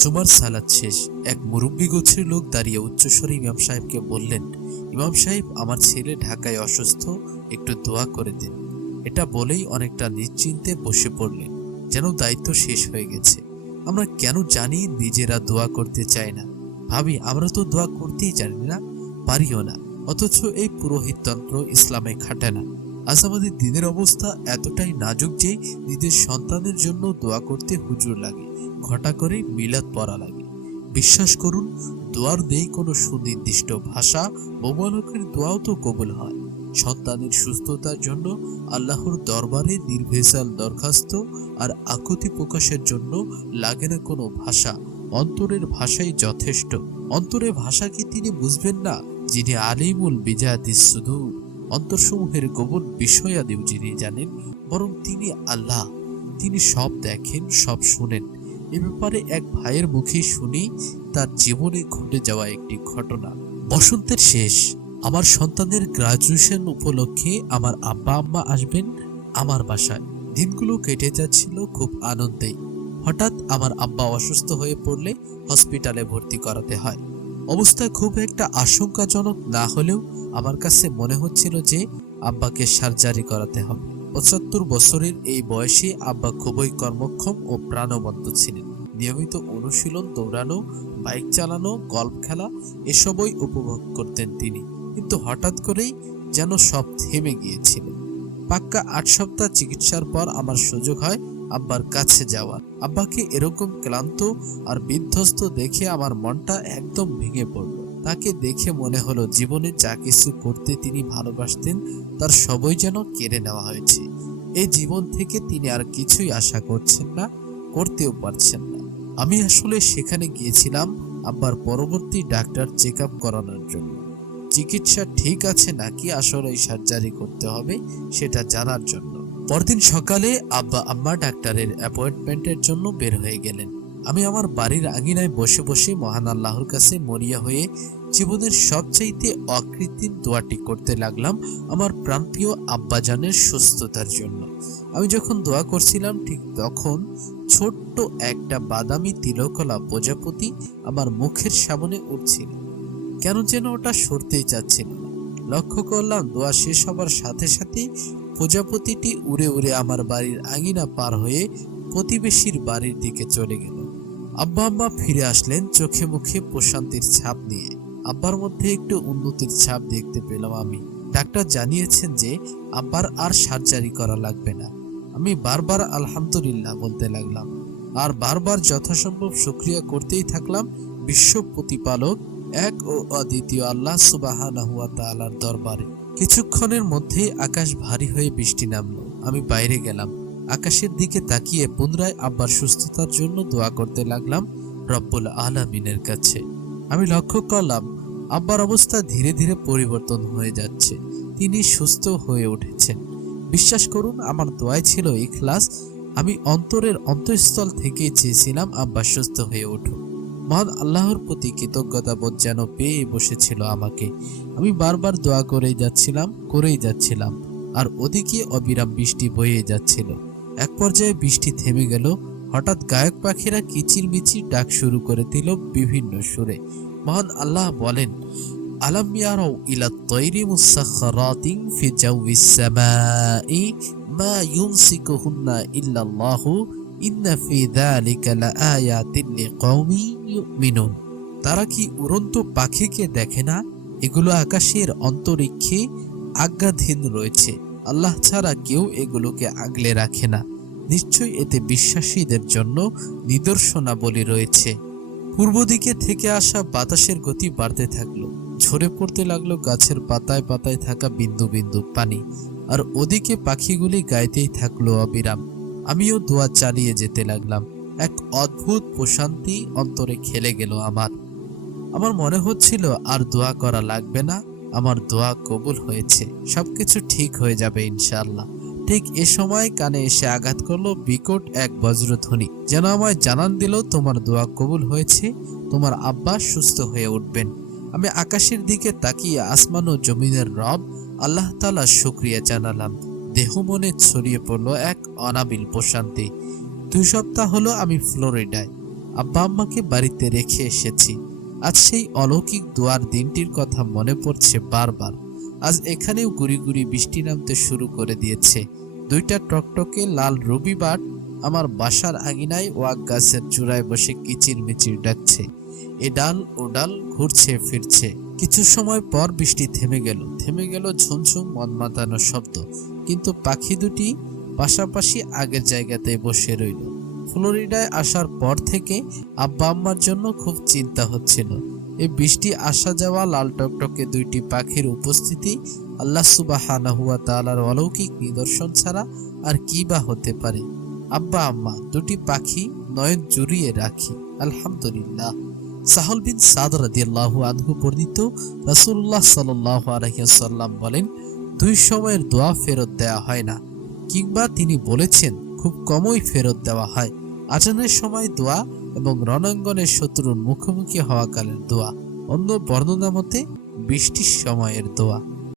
জুমার সালাদ শেষ। এক মুরব্বী গোছের লোক দাঁড়িয়ে উচ্চস্বরে ইমাম সাহেবকে বললেন, ইমাম সাহেব, আমার ছেলে ঢাকায় অসুস্থ, একটু দোয়া করে দিন। এটা বলেই অনেকটা নিশ্চিন্তে বসে পড়লেন, যেন দায়িত্ব শেষ হয়ে গেছে। আমরা কেন জানি নিজেরা দোয়া করতে চাই না। ভাবি, আমরা তো দোয়া করতেই জানি না, পারিও না, অথচ এই পুরোহিততন্ত্র ইসলামে খাটে না। আজ আমাদের দিনের অবস্থা এতটাই নাজুক যে নিজের সন্তানের জন্য দোয়া করতে হুজুর লাগে, ঘটা করে মিলাদ পড়া লাগে। বিশ্বাস করুন, দোয়ার নেই কোনো সুনির্দিষ্ট ভাষা মোবালকের দোয়াও তো কবুল হয়। সন্তানের সুস্থতার জন্য আল্লাহর দরবারে নির্ভেজাল দরখাস্ত আর আকুতি প্রকাশের জন্য লাগে না কোনো ভাষা। অন্তরের ভাষাই যথেষ্ট। অন্তরের ভাষা কি তিনি বুঝবেন না? যিনি আলিমুল বিজায়াতিস সুদূর। অন্তরসমূহের গোপন বিষয়াদিও যিনি জানেন, বরং তিনি আল্লাহ। তিনি সব দেখেন, সব শুনেন। এ ব্যাপারে এক ভাইয়ের মুখে শুনি, তার জীবনে ঘটে যাওয়া একটি ঘটনা। বসন্তের শেষ। আমার সন্তানের গ্রাজুয়েশন উপলক্ষে আমার আব্বা আম্মা আসবেন আমার বাসায়। দিনগুলো কেটে যাচ্ছিল খুব আনন্দে হঠাৎ আমার আব্বা অসুস্থ হয়ে পড়লে হসপিটালে ভর্তি করাতে হয়। অবস্থা খুব একটা আশঙ্কাজনক না হলেও আমার কাছে মনে হচ্ছিল যে আব্বাকে সার্জারি করাতে হবে। পঁচাত্তর বছরের এই বয়সে আব্বা খুবই কর্মক্ষম ও প্রাণবন্ত ছিলেন। নিয়মিত অনুশীলন, দৌড়ানো, বাইক চালানো, গল্ফ খেলা এসবই উপভোগ করতেন তিনি। কিন্তু হঠাৎ করেই যেন সব থেমে গিয়েছিল। পাক্কা আট সপ্তাহ চিকিৎসার পর আমার সুযোগ হয় আব্বার কাছে যাওয়ার। আব্বাকে এরকম ক্লান্ত আর বিধ্বস্ত দেখে আমার মনটা একদম ভেঙে পড়ল। তাকে দেখে মনে হলো জীবনে যা কিছু করতে তিনি ভালোবাসতেন, তার সবই যেন কেড়ে নেওয়া হয়েছে। এই জীবন থেকে তিনি আর কিছুই আশা করছেন না, করতেও পারছেন না। আমি আসলে সেখানে গিয়েছিলাম আব্বার পরবর্তী ডাক্তার চেক আপ করানোর জন্য। চিকিৎসা ঠিক আছে নাকি আসলে সার্জারি করতে হবে, সেটা জানার জন্য। পরদিন সকালে আব্বা আম্মা ডাক্তারের অ্যাপয়েন্টমেন্টের জন্য বের হয়ে গেলেন। আমি আমার বাড়ির আঙিনায় বসে বসে মহান আল্লাহর কাছে মরিয়া হয়ে জীবনের সবচাইতে অকৃত্রিম দোয়াটি করতে লাগলাম আমার প্রাণপ্রিয় আব্বাজানের সুস্থতার জন্য। আমি যখন দোয়া করছিলাম ঠিক তখন ছোট্ট একটা বাদামি তিলকলা প্রজাপতি আমার মুখের সামনে উঠছিল। কেন যেন ওটা সরতেই চাচ্ছিল না। লক্ষ্য করলাম দোয়া শেষ হবার সাথে সাথে প্রজাপতিটি উড়ে উড়ে আমার বাড়ির আঙিনা পার হয়ে প্রতিবেশীর বাড়ির দিকে চলে গেল। আব্বা আম্মা ফিরে আসলেন চোখে মুখে প্রশান্তির ছাপ নিয়ে। আব্বার মধ্যে একটু উন্নতির ছাপ দেখতে পেলাম আমি। ডাক্তার জানিয়েছেন যে, আব্বার আর সার্জারি করা লাগবে না। আমি বারবার আলহামদুলিল্লাহ বলতে লাগলাম। আর বারবার যথাসম্ভব সক্রিয় করতেই থাকলাম বিশ্ব প্রতিপালক, এক ও অদ্বিতীয় আল্লাহ ওয়া দরবারে। কিছুক্ষণের মধ্যে আকাশ ভারী হয়ে বৃষ্টি নামলো। আমি বাইরে গেলাম। আকাশের দিকে তাকিয়ে পুনরায় আব্বার সুস্থতার জন্য দোয়া করতে লাগলাম রব্বুল আলামিনের কাছে। আমি লক্ষ্য করলাম, আব্বার অবস্থা ধীরে ধীরে পরিবর্তন হয়ে যাচ্ছে। তিনি সুস্থ হয়ে উঠেছেন। বিশ্বাস করুন, আমার দোয়াই ছিল ইখলাস আমি অন্তরের অন্তঃস্থল থেকে চেয়েছিলাম আব্বা সুস্থ হয়ে উঠুক। মহান আল্লাহর প্রতি কৃতজ্ঞতা বোধ যেন পেয়ে বসেছিল আমাকে। আমি বারবার দোয়া করেই যাচ্ছিলাম করেই যাচ্ছিলাম। আর ওদিকে অবিরাম বৃষ্টি বয়ে যাচ্ছিল। এক পর্যায়ে বৃষ্টি থেমে গেল হঠাৎ গায়ক পাখিরা কিচির মিচির ডাক শুরু করে দিল বিভিন্ন সুরে। মহান আল্লাহ বলেন, আলাম ইয়ারাও ইলা তৈরি মুসাখরাতিন ফি জাউইস সামাই, মা ইউমসিকুহুন্না ইল্লাল্লাহু, ইন্না ফি যালিকা লাআয়াতিন লিকাউমিন ইউমিনুন। তারা কি উড়ন্ত পাখিকে দেখে না? এগুলো আকাশের অন্তরিক্ষে আজ্ঞাধীন রয়েছে। আল্লাহ ছাড়া কেউ এগুলোকে আগলে রাখে না। নিশ্চয়ই এতে বিশ্বাসীদের জন্য নিদর্শনাবলী রয়েছে। পূর্ব দিকে থেকে আসা বাতাসের গতি বাড়তে থাকল। ঝরে পড়তে লাগল গাছের পাতায় পাতায় থাকা বিন্দু বিন্দু পানি। আর ওদিকে পাখিগুলি গাইতেই থাকল অবিরাম। আমিও দোয়া চালিয়ে যেতে লাগলাম। এক অদ্ভুত প্রশান্তি অন্তরে খেলে গেল আমার। আমার মনে হচ্ছিল, আর দোয়া করা লাগবে না, আমার দোয়া কবুল হয়েছে। সবকিছু ঠিক হয়ে যাবে ইনশাআল্লাহ। ঠিক এ সময় কানে এসে আঘাত করল বিকট এক বজ্রধ্বনি। যেন আমায় জানান দিল, তোমার দোয়া কবুল হয়েছে, তোমার আব্বা সুস্থ হয়ে উঠবেন। আমি আকাশের দিকে তাকিয়ে আসমান ও জমিনের রব, আল্লাহ তালা শুক্রিয়া জানালাম। দেহ মনে ছড়িয়ে পড়ল এক অনাবিল প্রশান্তি। দুই সপ্তাহ হলো আমি ফ্লোরিডায়। আব্বা আম্মাকে বাড়িতে রেখে এসেছি। আজ সেই অলৌকিক দোয়ার দিনটির কথা মনে পড়ছে বারবার। আজ এখানেও গুড়ি গুড়ি বৃষ্টি নামতে শুরু করে দিয়েছে। দুইটা টকটকে লাল রবিবার আমার বাসার আঙিনায় ওয়াক গাছের চূড়ায় বসে কিচির মিচির ডাকছে। এ ডাল ও ডাল ঘুরছে ফিরছে। কিছু সময় পর বৃষ্টি থেমে গেল থেমে গেল ঝুমঝুম মন মাতানো শব্দ। কিন্তু পাখি দুটি পাশাপাশি আগের জায়গাতে বসে রইল। ফ্লোরিডায় আসার পর থেকে আব্বা আম্মার জন্য খুব চিন্তা হচ্ছিল। এই বৃষ্টি আসা যাওয়া, লাল টকটকে দুইটি পাখির উপস্থিতি, আল্লাহ সুবাহানাহুয়া তাআলার অলৌকিক নিদর্শন ছাড়া আর কি বা হতে পারে? আব্বা, আম্মা, দুটি পাখি নয়ন জুড়িয়ে রাখি, আলহামদুলিল্লাহ। সাহল বিন সাদ রাদিয়াল্লাহু আনহু বর্ণিত রাসূলুল্লাহ সাল্লাল্লাহু আলাইহি সাল্লাম বলেন, দুই সময়ের দোয়া ফেরত দেওয়া হয় না। কিংবা তিনি বলেছেন, খুব কমই ফেরত দেওয়া হয়। আজানের সময় দোয়া এবং রণাঙ্গনের শত্রুর মুখোমুখি হওয়াকালের দোয়া অন্য বর্ণনা মতে বৃষ্টির সময়ের দোয়া।